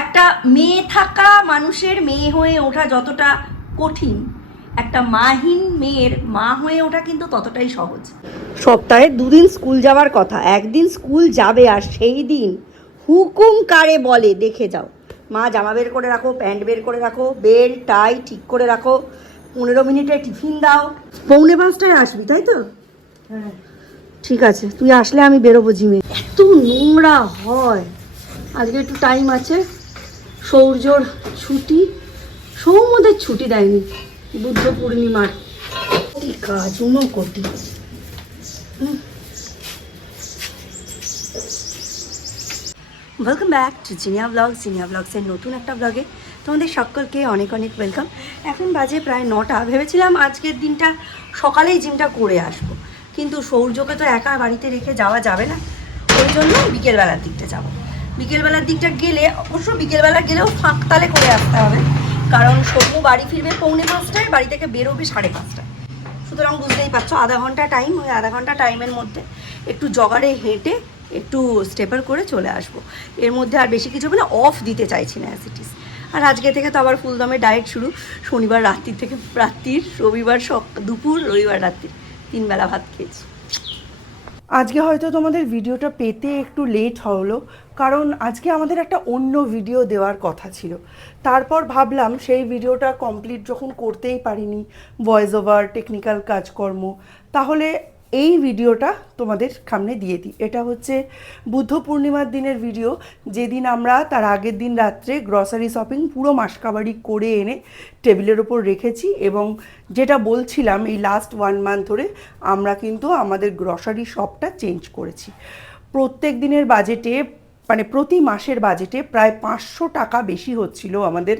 একটা মেয়ে থাকা মানুষের মেয়ে হয়ে ওঠা যতটা কঠিন একটা মাহীন মেয়ের মা হয়ে ওঠা কিন্তু ততটাই সহজ। সপ্তাহে দুদিন স্কুল যাওয়ার কথা একদিন স্কুল যাবে আর সেই দিন হুকুম কারে বলে দেখে যাও। মা জামা বের করে রাখো প্যান্ট বের করে রাখো বেল্ট টাই ঠিক করে রাখো পনেরো মিনিটে টিফিন দাও। পৌনে পাঁচটায় আসবি তাই তো? ঠিক আছে তুই আসলে আমি বেরোবো জিমে। এত নোংরা হয়। আজকে একটু টাইম আছে। সৌর্যর ছুটি সৌমদের ছুটি দেয়নি বুদ্ধ পূর্ণিমার। কোটি কাজ কোটি? Welcome back to Zinia vlog Zinia ব্লগসের নতুন একটা ব্লগে তোমাদের সকলকে অনেক অনেক ওয়েলকাম এখন বাজে প্রায় নটা। ভেবেছিলাম আজকের দিনটা সকালেই জিমটা করে আসব। কিন্তু সৌর্যকে তো একা বাড়িতে রেখে যাওয়া যাবে না। ওই জন্য বিকেলবেলার দিকটা যাব। বিকেলবেলার দিকটা গেলে, অবশ্য বিকেলবেলা গেলেও ফাঁক তালে করে আসতে হবে। কারণ সৌম্য বাড়ি ফিরবে পৌনে পাঁচটায়, বাড়ি থেকে বেরোবে সাড়ে পাঁচটায় সুতরাং বুঝতেই পারছ, আধা ঘণ্টা টাইম ওই আধা ঘণ্টা টাইমের মধ্যে একটু জগারে হেঁটে একটু স্টেপার করে চলে আসব। এর মধ্যে আর বেশি কিছু হবে না অফ দিতে চাইছি না ইজ আর আজকে থেকে তো আবার ফুলদমে ডায়েট শুরু। শনিবার রাত্রির থেকে, রাত্রির, রবিবার সক, দুপুর, রবিবার রাত্রির। তিন বেলা ভাত খেয়েছি। আজকে হয়তো তোমাদের ভিডিওটা পেতে একটু লেট হলো, কারণ আজকে আমাদের একটা অন্য ভিডিও দেওয়ার কথা ছিল। তারপর ভাবলাম সেই ভিডিওটা কমপ্লিট যখন করতেই পারিনি ভয়েস ওভার টেকনিক্যাল কাজকর্ম, তাহলে এই ভিডিওটা তোমাদের সামনে দিয়ে দিই। এটা হচ্ছে বুদ্ধ পূর্ণিমার দিনের ভিডিও। যেদিন আমরা তার আগের দিন রাত্রে গ্রসারি শপিং পুরো মাসকাবাড়ি করে এনে টেবিলের ওপর রেখেছি এবং যেটা বলছিলাম, এই লাস্ট ওয়ান মান্থ ধরে আমরা কিন্তু আমাদের গ্রসারি শপটা চেঞ্জ করেছি। প্রত্যেক দিনের বাজেটে মানে প্রতি মাসের বাজেটে প্রায় পাঁচশো টাকা বেশি হচ্ছিল আমাদের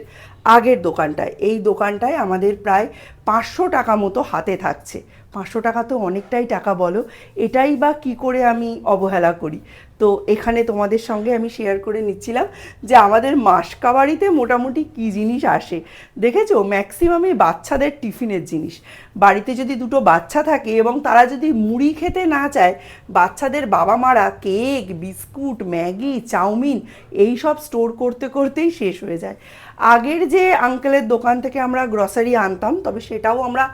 আগের দোকানটায়। এই দোকানটায় আমাদের প্রায় পাঁচশো টাকা মতো হাতে থাকছে। পাঁচশো টাকা তো অনেকটাই টাকা বলো, এটাই বা কি করে আমি অবহেলা করি? তো এখানে তোমাদের সঙ্গে আমি শেয়ার করে নিচ্ছিলাম যে আমাদের মাসকাবাড়িতে মোটামুটি কী জিনিস আসে। দেখেছ? ম্যাক্সিমামই বাচ্চাদের টিফিনের জিনিস। বাড়িতে যদি দুটো বাচ্চা থাকে এবং তারা যদি মুড়ি খেতে না চায়, বাচ্চাদের বাবা মারা কেক, বিস্কুট, ম্যাগি, চাউমিন এই সব স্টোর করতে করতেই শেষ হয়ে যায়। আগের যে আঙ্কেলের দোকান থেকে আমরা গ্রসারি আনতাম, তবে সেটাও আমরা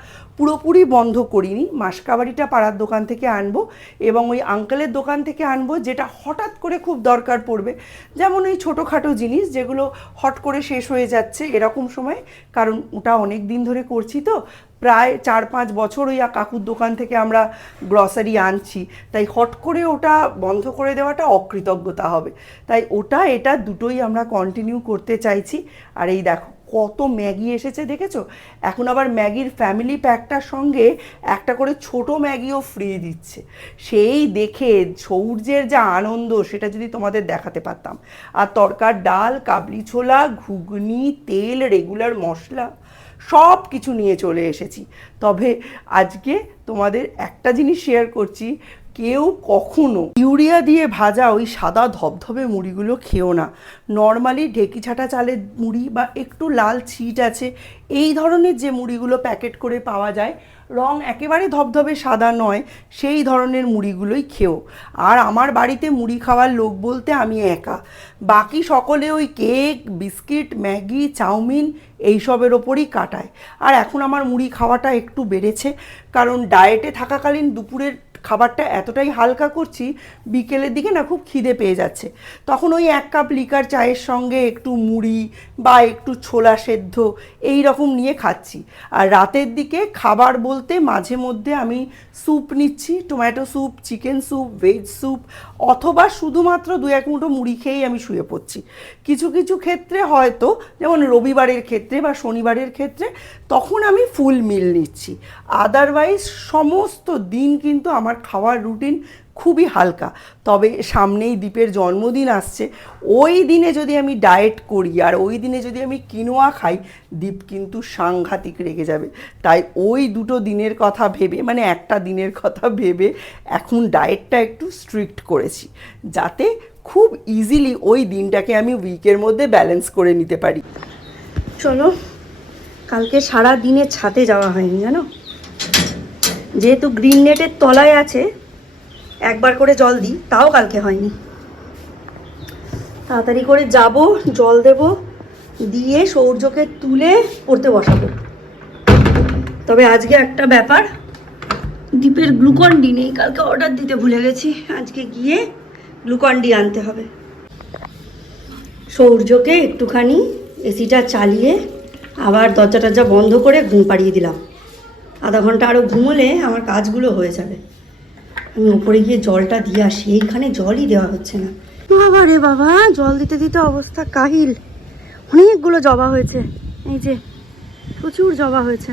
পুরোপুরি বন্ধ করিনি। মাসকাবাড়িটা পাড়ার দোকান থেকে আনব এবং ওই আঙ্কেলের দোকান থেকে আনব যেটা হঠাৎ করে খুব দরকার পড়বে। যেমন ওই ছোটোখাটো জিনিস যেগুলো হট করে শেষ হয়ে যাচ্ছে এরকম সময়, কারণ ওটা অনেক দিন ধরে করছি তো প্রায় চার পাঁচ বছর ওই কাকুর দোকান থেকে আমরা গ্রসারি আনছি। তাই হট করে ওটা বন্ধ করে দেওয়াটা অকৃতজ্ঞতা হবে। তাই ওটা, এটা দুটোই আমরা কন্টিনিউ করতে চাইছি। আর এই দেখো, কত ম্যাগি এসেছে দেখেছ? এখন আবার ম্যাগির ফ্যামিলি প্যাকটার সঙ্গে একটা করে ছোট ম্যাগিও ফ্রি দিচ্ছে। সেই দেখে সৌর্যের যা আনন্দ, সেটা যদি তোমাদের দেখাতে পারতাম। আর তরকার ডাল, কাবলি ছোলা, ঘুগনি, তেল রেগুলার মশলা। সব কিছু নিয়ে চলে এসেছি। তবে আজকে তোমাদের একটা জিনিস শেয়ার করছি, কেউ কখনো ইউরিয়া দিয়ে ভাজা ওই সাদা ধবধবে মুড়িগুলো খেও না। নর্মালি ঢেকি ছাটা চালের মুড়ি বা একটু লাল ছিট আছে, এই ধরনের যে মুড়িগুলো প্যাকেট করে পাওয়া যায় রং একেবারে ধবধবে সাদা নয়, সেই ধরনের মুড়িগুলোই খেও। আর আমার বাড়িতে মুড়ি খাওয়ার লোক বলতে আমি একা। বাকি সকলে ওই কেক, বিস্কিট, ম্যাগি, চাউমিন এইসবের ওপরই কাটায়। আর এখন আমার মুড়ি খাওয়াটা একটু বেড়েছে, কারণ ডায়েটে থাকাকালীন দুপুরের খাবারটা এতটাই হালকা করছি, বিকেলের দিকে না খুব খিদে পেয়ে যাচ্ছে। তখন ওই এক কাপ লিকার চায়ের সঙ্গে একটু মুড়ি বা একটু ছোলা সেদ্ধ এই রকম নিয়ে খাচ্ছি। আর রাতের দিকে খাবার বলতে মাঝে মধ্যে আমি স্যুপ নিচ্ছি, tomato soup, chicken soup, veg soup, অথবা শুধুমাত্র দু এক মুঠো মুড়ি খেয়েই আমি শুয়ে পড়ছি। কিছু কিছু ক্ষেত্রে হয়তো, যেমন রবিবারের ক্ষেত্রে বা শনিবারের ক্ষেত্রে, তখন আমি ফুল মিল নিচ্ছি। আদারওয়াইজ সমস্ত দিন কিন্তু আমার খাওয়ার রুটিন খুবই হালকা। তবে সামনেই দ্বীপের জন্মদিন আসছে। ওই দিনে যদি আমি ডায়েট করি আর ওই দিনে যদি আমি কিনোয়া খাই দ্বীপ কিন্তু সাংঘাতিক রেগে যাবে। তাই ওই দুটো দিনের কথা ভেবে মানে একটা দিনের কথা ভেবে এখন ডায়েটটা একটু স্ট্রিক্ট করেছি। যাতে খুব ইজিলি ওই দিনটাকে আমি উইকের মধ্যে ব্যালেন্স করে নিতে পারি। চলো, কালকে সারা দিনে ছাদে যাওয়া হয়নি, জানো? যেহেতু গ্রিন নেটের তলায় আছে, একবার করে জল দিই, তাও কালকে হয়নি। তাড়াতাড়ি করে যাব, জল দেব, দিয়ে সৌর্যকে তুলে পড়তে বসাবো। তবে আজকে একটা ব্যাপার দীপের গ্লুকন ডি নেই, কালকে অর্ডার দিতে ভুলে গেছি, আজকে গিয়ে গ্লুকন ডি আনতে হবে। সৌর্যকে একটুখানি এসিটা চালিয়ে আবার দরজা টরজা বন্ধ করে ঘুম পাড়িয়ে দিলাম। আধা ঘণ্টা আরও ঘুমোলে আমার কাজগুলো হয়ে যাবে। আমি উপরে গিয়ে জলটা দিয়ে আসি, এইখানে জলই দেওয়া হচ্ছে না। বাবা রে বাবা, জল দিতে দিতে অবস্থা কাহিল। অনেকগুলো জবা হয়েছে, এই যে প্রচুর জবা হয়েছে।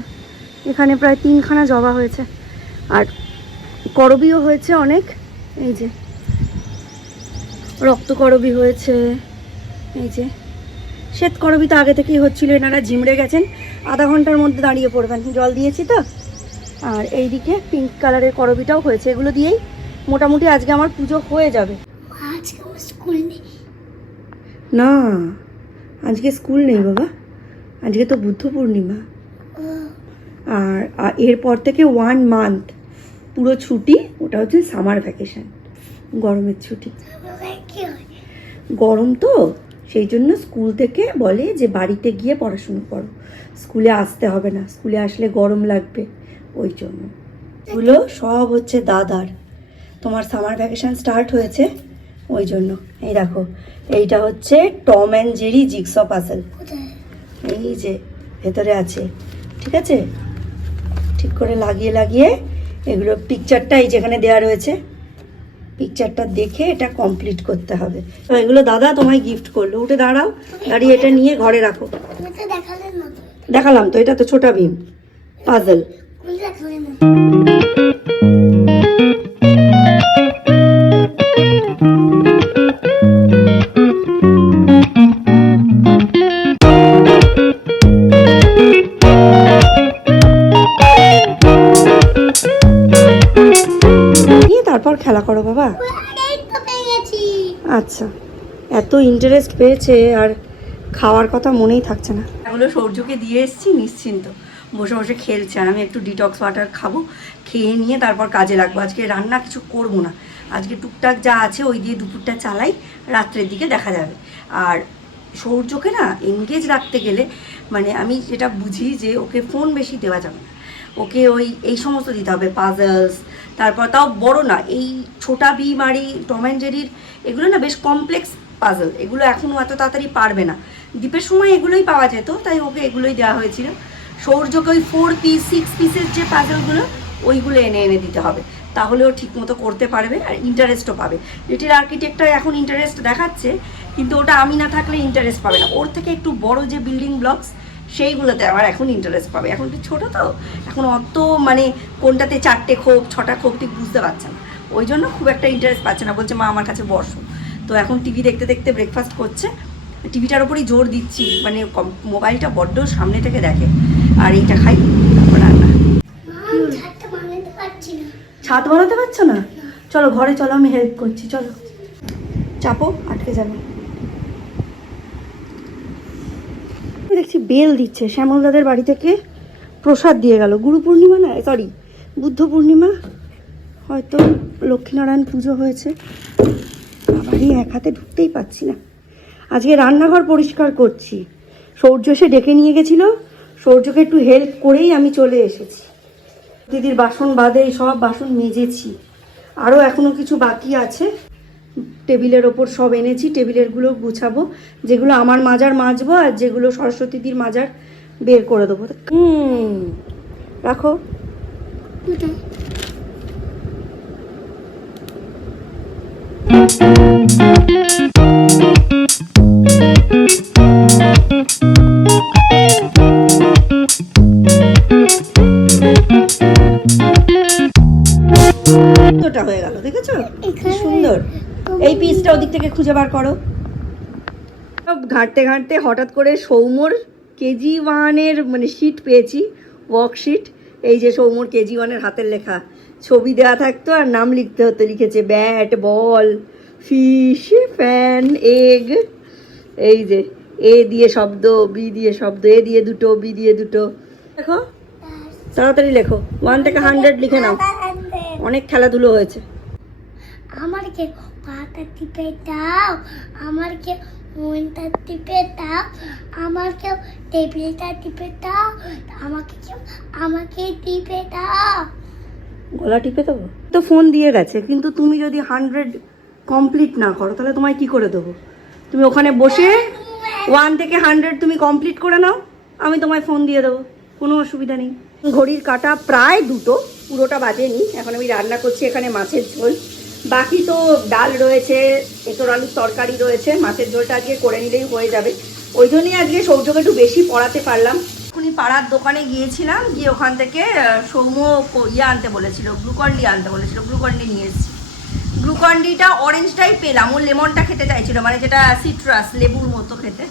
এখানে প্রায় তিনখানা জবা হয়েছে। আর করবিও হয়েছে অনেক, এই যে। রক্ত করবি হয়েছে, এই যে। শ্বেত করবি তো আগে থেকেই হচ্ছিল, এনারা ঝিমড়ে গেছেন। আধা ঘণ্টার মধ্যে দাঁড়িয়ে পড়বেন। জল দিয়েছি তো। আর এইদিকে পিঙ্ক কালারের করবিটাও হয়েছে। এগুলো দিয়েই মোটামুটি আজকে আমার পুজো হয়ে যাবে। আজকে আমার স্কুল নেই। না আজকে স্কুল নেই বাবা। আজকে তো বুদ্ধ পূর্ণিমা। আর এরপর থেকে ওয়ান মান্থ পুরো ছুটি ওটা হচ্ছে সামার ভ্যাকেশন গরমের ছুটি। গরম তো সেই জন্য স্কুল থেকে বলে যে বাড়িতে গিয়ে পড়াশুনো করো। স্কুলে আসতে হবে না, স্কুলে আসলে গরম লাগবে, ওই জন্য। এগুলো সব হচ্ছে দাদার। তোমার সামার ভ্যাকেশন স্টার্ট হয়েছে, ওই জন্য। এই দেখো, এইটা হচ্ছে টম অ্যান্ড জেরি পাজল কোথায় এই যে, ভেতরে আছে, ঠিক আছে? ঠিক করে লাগিয়ে লাগিয়ে এগুলো পিকচারটা এই যেখানে দেওয়া রয়েছে পিকচারটা দেখে এটা কমপ্লিট করতে হবে। এগুলো দাদা তোমায় গিফট করল, উঠে দাঁড়াও, দাঁড়িয়ে এটা নিয়ে ঘরে রাখো। দেখালে দেখালাম তো, এটা তো ছোটা ভীম পাজল তারপর খেলা করো বাবা। আচ্ছা এত ইন্টারেস্ট পেয়েছে আর খাওয়ার কথা মনেই থাকছে না। এগুলো সৌর্যকে দিয়ে এসেছি, নিশ্চিন্ত। বসে বসে খেলছে আর আমি একটু ডিটক্স ওয়াটার খাব, খেয়ে নিয়ে তারপর কাজে লাগবো। আজকে রান্না কিছু করব না। আজকে টুকটাক যা আছে ওই দিয়ে দুপুরটা চালাই, রাত্রের দিকে দেখা যাবে। আর সৌর্যকে না এনগেজ রাখতে গেলে মানে আমি যেটা বুঝি যে ওকে ফোন বেশি দেওয়া যাবে না। ওকে ওই, এই সমস্ত দিতে হবে পাজলস তারপর তাও বড় না, এই ছোটা বিমারি টম অ্যান্ড জেরির এগুলো না বেশ কমপ্লেক্স পাজল এগুলো এখনও এত তাড়াতাড়ি পারবে না। দ্বীপের সময় এগুলোই পাওয়া যেত, তাই ওকে এগুলোই দেওয়া হয়েছিল। সৌর্যকে ওই ফোর পিস সিক্স পিসের যে পাজলগুলো ওইগুলো এনে এনে দিতে হবে। তাহলে ও ঠিক মতো করতে পারবে আর ইন্টারেস্টও পাবে। লিটিল আর্কিটেক্টটা এখন ইন্টারেস্ট দেখাচ্ছে, কিন্তু ওটা আমি না থাকলে ইন্টারেস্ট পাবে না। ওর থেকে একটু বড় যে বিল্ডিং ব্লকস সেইগুলোতে আমার এখন ইন্টারেস্ট পাবে। এখন একটু ছোটো তো? এখন অত মানে কোনটাতে চারটে খোপ, ছটা খোপ ঠিক বুঝতে পারছে না। ওই জন্য খুব একটা ইন্টারেস্ট পাচ্ছে না। বলছে, মা, আমার কাছে বসো। তো এখন টিভি দেখতে দেখতে ব্রেকফাস্ট করছে। টিভিটার ওপরই জোর দিচ্ছি মানে মোবাইলটা বড্ড সামনে থেকে দেখে। আর এইটা খাই তারপর রান্না। ছাদ বানাতে পারছ না? চলো ঘরে চলো আমি হেল্প করছি চলো। চাপো আটকে যাবে। দেখছি বেল দিচ্ছে শ্যামল দাদের বাড়ি থেকে প্রসাদ দিয়ে গেল। গুরু পূর্ণিমা না সরি বুদ্ধ পূর্ণিমা। হয়তো লক্ষ্মীনারায়ণ পুজো হয়েছে। বাড়ি এক হাতে ঢুকতেই পাচ্ছি না। আজকে রান্নাঘর পরিষ্কার করছি। সৌর্য এসে ডেকে নিয়ে গেছিল। সৌর্যকে একটু হেল্প করেই আমি চলে এসেছি। দিদির বাসন বাদে সব বাসন মেজেছি। আরও এখনও কিছু বাকি আছে। টেবিলের ওপর সব এনেছি। টেবিলেরগুলো গুছাবো। যেগুলো আমার মাজার মাজবো আর যেগুলো সরস্বতীদির মাজার বের করে দেবো। হুম, রাখো। দুটোটা হয়ে গেল দেখেছ? সুন্দর। এই পিসটা ওদিক থেকে খুঁজে বার করো। সব ঘাঁটতে ঘাঁটতে হঠাৎ করে সৌমর কেজি ওয়ানের মানে শিট পেয়েছি ওয়ার্কশিট এই যে সৌমর কেজি ওয়ানের হাতের লেখা। ছবি দেওয়া থাকতো আর নাম লিখতে হতো লিখেছে bat ball fish fan egg এই যে এ দিয়ে শব্দ বি দিয়ে শব্দ এ দিয়ে দুটো বি দিয়ে দুটো। দেখো তাড়াতাড়ি লেখো। ওয়ান থেকে হান্ড্রেড লিখে নাও। অনেক খেলাধুলো হয়েছে। আমার কে পাতা টিপে দাও আমার কেউ মনটা টিপে দাও আমার কেউ টেবিলটা টিপে দাও আমাকে কেউ আমাকে টিপে দাও। গলা টিপে দেবো? তো ফোন দিয়ে গেছে কিন্তু তুমি যদি হান্ড্রেড কমপ্লিট না করো তাহলে তোমায় কি করে দেবো? তুমি ওখানে বসে ওয়ান থেকে হান্ড্রেড তুমি কমপ্লিট করে নাও আমি তোমায় ফোন দিয়ে দেবো কোনো অসুবিধা নেই। ঘড়ির কাটা প্রায় দুটো। পুরোটা বাজেনি, এখন আমি রান্না করছি এখানে মাছের ঝোল। বাকি তো ডাল রয়েছে, এঁচড় আলুর তরকারি রয়েছে, মাছের ঝোলটা আজকে করে নিলেই হয়ে যাবে। ওই জন্যই আজকে সৌর্যকে একটু বেশি পড়াতে পারলাম। এখনই পাড়ার দোকানে গিয়েছিলাম, গিয়ে ওখান থেকে সৌম্য ইয়ে আনতে বলেছিল, গ্লুকন্ডি আনতে বলেছিল, গ্লুকন্ডি নিয়ে এসেছি। গ্লুকন্ডিটা অরেঞ্জটাই পেলাম, ও লেমনটা খেতে চাইছিল মানে যেটা সিট্রাস লেবুর মতো খেতে।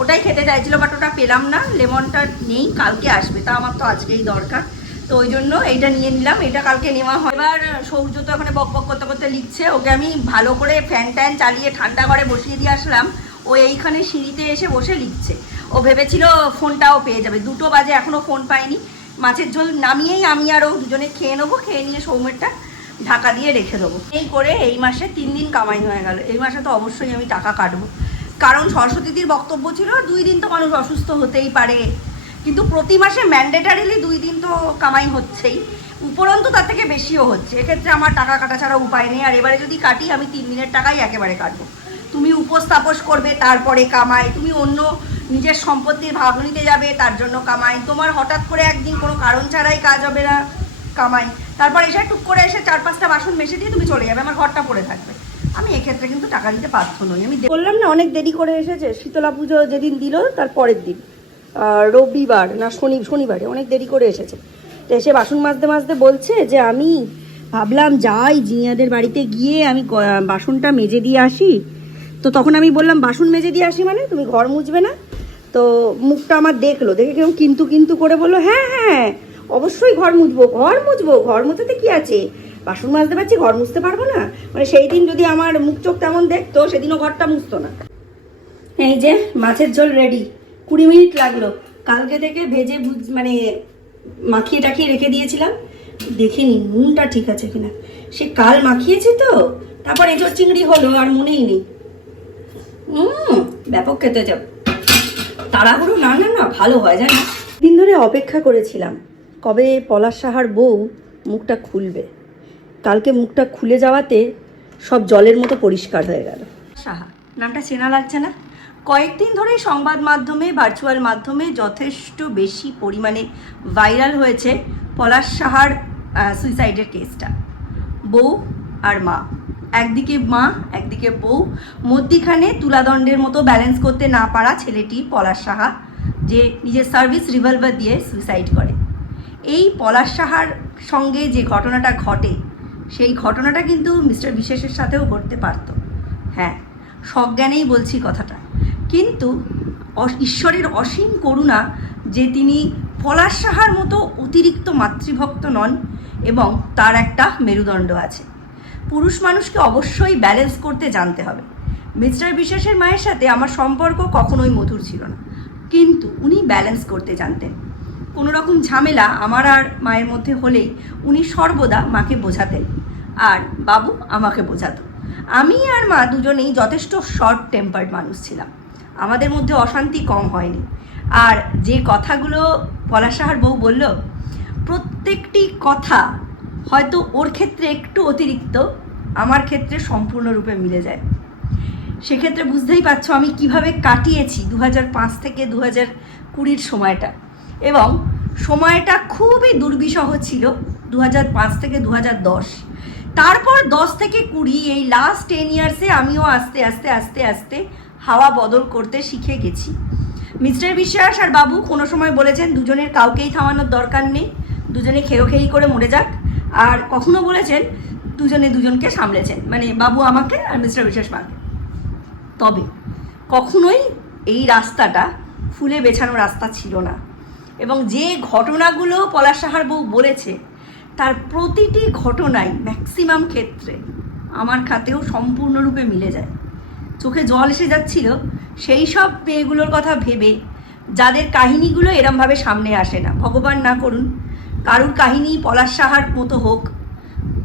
ওটাই খেতে চাইছিল বাট ওটা পেলাম না, লেমনটা নেই, কালকে আসবে, তা আমার তো আজকেই দরকার। তো ওই জন্য এইটা নিয়ে নিলাম, এটা কালকে নেওয়া হয়। এবার সৌর্য তো ওখানে বক বক করতে করতে লিখছে, ওকে আমি ভালো করে ফ্যান ট্যান চালিয়ে ঠান্ডা ঘরে বসিয়ে দিয়ে আসলাম, ও এইখানে সিঁড়িতে এসে বসে লিখছে। ও ভেবেছিল ফোনটাও পেয়ে যাবে, দুটো বাজে এখনও ফোন পাইনি মাছের ঝোল নামিয়েই আমি আর ও দুজনে খেয়ে নেব, খেয়ে নিয়ে সৌমেরটা ঢাকা দিয়ে রেখে দেবো। এই করে এই মাসে তিন দিন কামাই হয়ে গেল, এই মাসে তো অবশ্যই আমি টাকা কাটবো। কারণ সরস্বতীদির বক্তব্য ছিল, দুই দিন তো মানুষ অসুস্থ হতেই পারে। কিন্তু প্রতি মাসে ম্যান্ডেটারিলি দুই দিন তো কামাই হচ্ছেই। উপরন্তু তার থেকে বেশিও হচ্ছে। এক্ষেত্রে আমার টাকা কাটা ছাড়া উপায় নেই। আর এবারে যদি কাটি, আমি তিন দিনের টাকাই একেবারে কাটবো। তুমি উপোস তাপস করবে, তারপরে কামাই। তুমি অন্য নিজের সম্পত্তির ভাগ নিতে যাবে, তার জন্য কামাই। তোমার হঠাৎ করে একদিন কোনো কারণ ছাড়াই কাজ হবে না, কামাই। তারপর এসে টুক করে এসে চার পাঁচটা বাসন মেশে দিয়ে তুমি চলে যাবে। আমার ঘরটা পড়ে থাকবে। আমি এক্ষেত্রে কিন্তু টাকা দিতে বাধ্য নই। আমি বললাম না, অনেক দেরি করে এসেছে। শীতলা পুজো যেদিন দিল, তার পরের দিন। রবিবার না শনি, শনিবারে, অনেক দেরি করে এসেছে। তো এসে বাসন মাজতে মাজতে বলছে যে, আমি ভাবলাম যাই, জিনিয়াদের বাড়িতে গিয়ে আমি বাসনটা মেজে দিয়ে আসি। তো তখন আমি বললাম, বাসন মেজে দিয়ে আসি মানে? তুমি ঘর মুছবে না? তো মুখটা আমার দেখল, দেখে কেমন কিন্তু কিন্তু করে বলল হ্যাঁ হ্যাঁ অবশ্যই ঘর মুছবো ঘর মুছবো, ঘর মুছতে কি আছে? বাসন মাজতে পারছি, ঘর মুছতে পারব না? মানে সেই দিন যদি আমার মুখ চোখ তেমন দেখতো, সেদিনও ঘরটা মুছতো না। এই যে, মাছের ঝোল রেডি কুড়ি মিনিট লাগল। কালকে থেকে ভেজে মানে মাখিয়ে টাখিয়ে রেখে দিয়েছিলাম। দেখে নি, নুনটা ঠিক আছে কিনা। সে কাল মাখিয়েছি তো, তারপর এঁচড় চিংড়ি হলো আর মনেই নেই। হুম ব্যাপক খেতে যাব তাড়াহুড়ো না না না, ভালো হয় জানো। দিন ধরে অপেক্ষা করেছিলাম, কবে পলাশ সাহার বউ মুখটা খুলবে। কালকে মুখটা খুলে যাওয়াতে সব জলের মতো পরিষ্কার হয়ে গেল। সাহা, নামটা চেনা লাগছে না? কয়েকদিন ধরে সংবাদ মাধ্যমে ভার্চুয়াল মাধ্যমে যথেষ্ট বেশি পরিমাণে ভাইরাল হয়েছে পলাশ সাহার সুইসাইডের কেসটা বউ আর মা। একদিকে মা, একদিকে বউ। মধ্যিখানে তুলাদণ্ডের মতো ব্যালেন্স করতে না পারা ছেলেটি পলাশ সাহা, যে নিজের সার্ভিস রিভলভার দিয়ে সুইসাইড করে। এই পলাশ সাহার সঙ্গে যে ঘটনাটা ঘটে, সেই ঘটনাটা কিন্তু মিস্টার বিশেষের সাথেও ঘটতে পারতো। হ্যাঁ সজ্ঞানেই বলছি কথাটা। কিন্তু ঈশ্বরের অসীম করুণা যে তিনি পলাশ সাহার মতো অতিরিক্ত মাতৃভক্ত নন এবং তার একটা মেরুদণ্ড আছে। পুরুষ মানুষকে অবশ্যই ব্যালেন্স করতে জানতে হবে। মিস্টার বিশ্বাসের মায়ের সাথে আমার সম্পর্ক কখনোই মধুর ছিল না। কিন্তু উনি ব্যালেন্স করতে জানতেন। কোনো রকম ঝামেলা আমার আর মায়ের মধ্যে হলেই উনি সর্বদা মাকে বোঝাতেন আর বাবু আমাকে বোঝাতো। আমি আর মা দুজনেই যথেষ্ট শর্ট টেম্পার্ড মানুষ ছিলাম। আমাদের মধ্যে অশান্তি কম হয়নি। আর যে কথাগুলো পলাশাহার বউ বলল, প্রত্যেকটি কথা হয়তো ওর ক্ষেত্রে একটু অতিরিক্ত, আমার ক্ষেত্রে সম্পূর্ণরূপে মিলে যায়। সেক্ষেত্রে বুঝতেই পারছ আমি কীভাবে কাটিয়েছি দু থেকে দু হাজার কুড়ির সময়টা। এবং সময়টা খুবই দুর্বিষহ ছিল দু থেকে দু দশ। তারপর দশ থেকে কুড়ি, এই লাস্ট টেন ইয়ার্সে আমিও আস্তে আস্তে আস্তে আস্তে হাওয়া বদল করতে শিখে গেছি। মিস্টার বিশ্বাস আর বাবু কোনো সময় বলেছেন দুজনের কাউকেই থামানোর দরকার নেই, দুজনে খেয়েও খেয়েই করে মরে যাক। আর কখনো বলেছেন দুজনে দুজনকে সামলেছেন মানে বাবু আমাকে আর মিস্টার বিশ্বাস মাকে। তবে কখনোই এই রাস্তাটা ফুলে বেছানো রাস্তা ছিল না। এবং যে ঘটনাগুলো পলাশ সাহার বউ বলেছে, তার প্রতিটি ঘটনাই ম্যাক্সিমাম ক্ষেত্রে আমার খাতেও সম্পূর্ণরূপে মিলে যায়। চোখে জল এসে যাচ্ছিল, সেই সব মেয়েগুলোর কথা ভেবে যাদের কাহিনীগুলো এরমভাবে সামনে আসে না, ভগবান না করুন। কারুর কাহিনী পলাশ সাহার মতো হোক,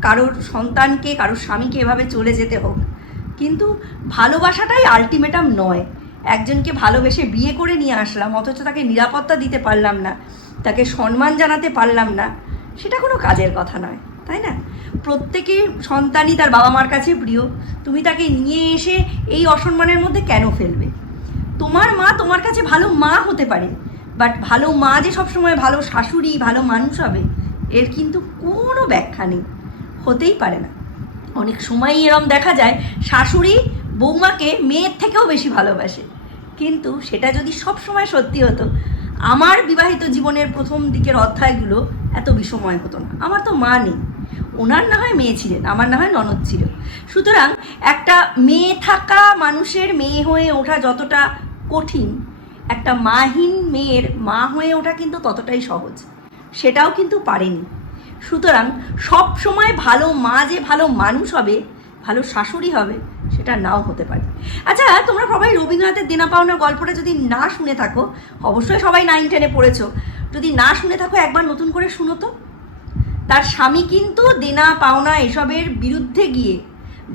কারোর সন্তানকে, কারোর স্বামীকে এভাবে চলে যেতে হোক। কিন্তু ভালোবাসাটাই আলটিমেটাম নয়। একজনকে ভালোবেসে বিয়ে করে নিয়ে আসলাম, অথচ তাকে নিরাপত্তা দিতে পারলাম না, তাকে সম্মান জানাতে পারলাম না, সেটা কোনো কাজের কথা নয়, তাই না? প্রত্যেকে সন্তানই তার বাবা মার কাছে প্রিয়। তুমি তাকে নিয়ে এসে এই অসম্মানের মধ্যে কেন ফেলবে? তোমার মা তোমার কাছে ভালো মা হতে পারে বাট ভালো মা যে সবসময় ভালো শাশুড়ি, ভালো মানুষ হবে, এর কিন্তু কোনো ব্যাখ্যা নেই। হতেই পারে না। অনেক সময়ই এরম দেখা যায়, শাশুড়ি বৌমাকে মেয়ের থেকেও বেশি ভালোবাসে। কিন্তু সেটা যদি সব সময় সত্যি হতো, আমার বিবাহিত জীবনের প্রথম দিকের অধ্যায়গুলো এত বিষময় হতো না। আমার তো মা নেই। ওনার না হয় মেয়ে ছিলেন, আমার না হয় ননদ ছিল। সুতরাং একটা মেয়ে থাকা মানুষের মেয়ে হয়ে ওঠা যতটা কঠিন, একটা মাহীন মেয়ের মা হয়ে ওঠা কিন্তু ততটাই সহজ, সেটাও কিন্তু পারেনি। সুতরাং সব সময় ভালো মা যে ভালো মানুষ হবে, ভালো শাশুড়ি হবে, সেটা নাও হতে পারে। আচ্ছা তোমরা সবাই রবীন্দ্রনাথের দেনা পাওনা গল্পটা যদি না শুনে থাকো, অবশ্যই সবাই নাইন টেনে পড়েছো। যদি না শুনে থাকো, একবার নতুন করে শুনো তো। তার স্বামী কিন্তু দেনা, পাওনা এসবের বিরুদ্ধে গিয়ে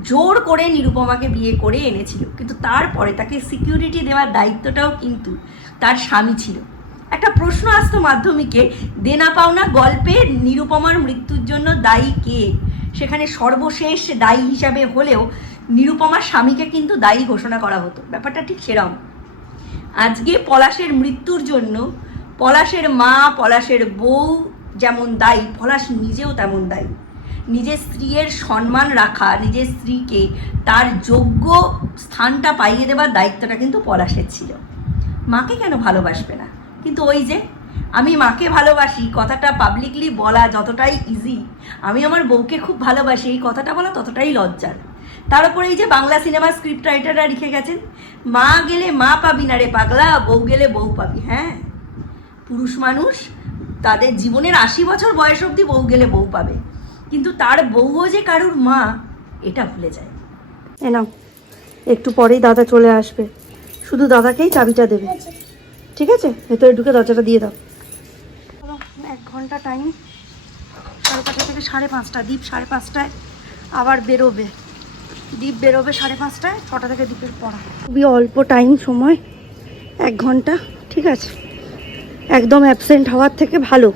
জোর করে নিরুপমাকে বিয়ে করে এনেছিল। কিন্তু তারপরে তাকে সিকিউরিটি দেওয়ার দায়িত্বটাও কিন্তু তার স্বামী ছিল। একটা প্রশ্ন আসত মাধ্যমিকে, দেনা, পাওনা গল্পে নিরুপমার মৃত্যুর জন্য দায়ী কে? সেখানে সর্বশেষ দায়ী হিসাবে হলেও নিরুপমার স্বামীকে কিন্তু দায়ী ঘোষণা করা হতো। ব্যাপারটা ঠিক সেরম। আজকে পলাশের মৃত্যুর জন্য পলাশের মা, পলাশের বউ যেমন দায়ী, পলাশ নিজেও তেমন দায়ী। নিজের স্ত্রীর সম্মান রাখা, নিজের স্ত্রীকে তার যোগ্য স্থানটা পাইয়ে দেওয়ার দায়িত্বটা কিন্তু পলাশের ছিল। মাকে কেন ভালোবাসবে না? কিন্তু ওই যে, আমি মাকে ভালোবাসি, কথাটা পাবলিকলি বলা যতটাই ইজি আমি আমার বউকে খুব ভালোবাসি, এই কথাটা বলা ততটাই লজ্জার। তার উপরে এই যে বাংলা সিনেমার স্ক্রিপ্ট রাইটাররা লিখে গেছেন, মা গেলে মা পাবি না রে পাগলা, বউ গেলে বউ পাবি। হ্যাঁ পুরুষ মানুষ তাদের জীবনের আশি বছর বয়স অবধি বউ গেলে বউ পাবে। কিন্তু তার বউও যে কারুর মা এটা ভুলে যায়। এ নাও একটু পরেই দাদা চলে আসবে। শুধু দাদাকেই চাবিটা দেবে। ঠিক আছে। ভেতরে ঢুকে দরজাটা দিয়ে দাও। এক ঘণ্টা টাইম সাড়ে চারটা থেকে সাড়ে পাঁচটা দ্বীপ সাড়ে পাঁচটায় আবার বেরোবে। দ্বীপ বেরোবে সাড়ে পাঁচটায় ছটা থেকে দ্বীপের পড়া। খুবই অল্প টাইম সময় এক ঘণ্টা ঠিক আছে? একদম অ্যাবসেন্ট হওয়ার থেকে ভালো।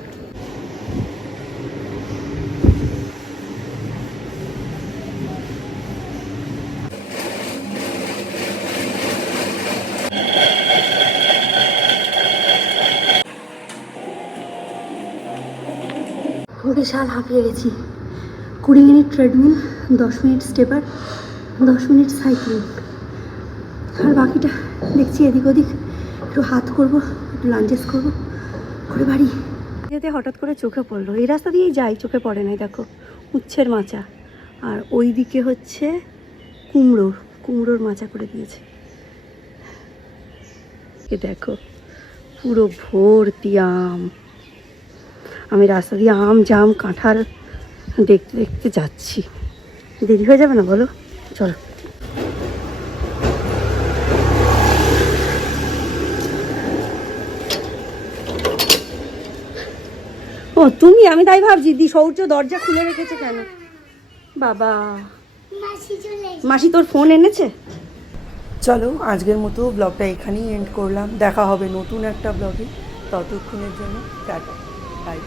বিশাল হাঁপিয়ে গেছি। কুড়ি মিনিট ট্রেডমিল দশ মিনিট স্টেপার দশ মিনিট সাইক্লিং আর বাকিটা দেখছি এদিক ওদিক, একটু হাত করব। একটু লাঞ্চেস করব, করে বাড়ি। যেতে হঠাৎ করে চোখে পড়ল। এই রাস্তা দিয়েই যাই, চোখে পড়ে নাই, দেখো। উচ্ছের মাচা। আর ওই দিকে হচ্ছে কুমড়ো। কুমড়োর মাচা করে দিয়েছে। এ দেখো, পুরো ভর্তি আম। আমি রাস্তা দিয়ে আম, জাম, কাঁঠাল দেখতে দেখতে যাচ্ছি। দেরি হয়ে যাবে না, বলো? চলো। তুমি আমি তাই ভাবছি দি সৌর্য দরজা খুলে রেখেছে কেন? বাবা। মাসি মাসি তোর ফোন এনেছে? চলো আজকের মতো ব্লগটা এখানেই এন্ড করলাম। দেখা হবে নতুন একটা ব্লগে। ততক্ষণের জন্য টাটা। বাই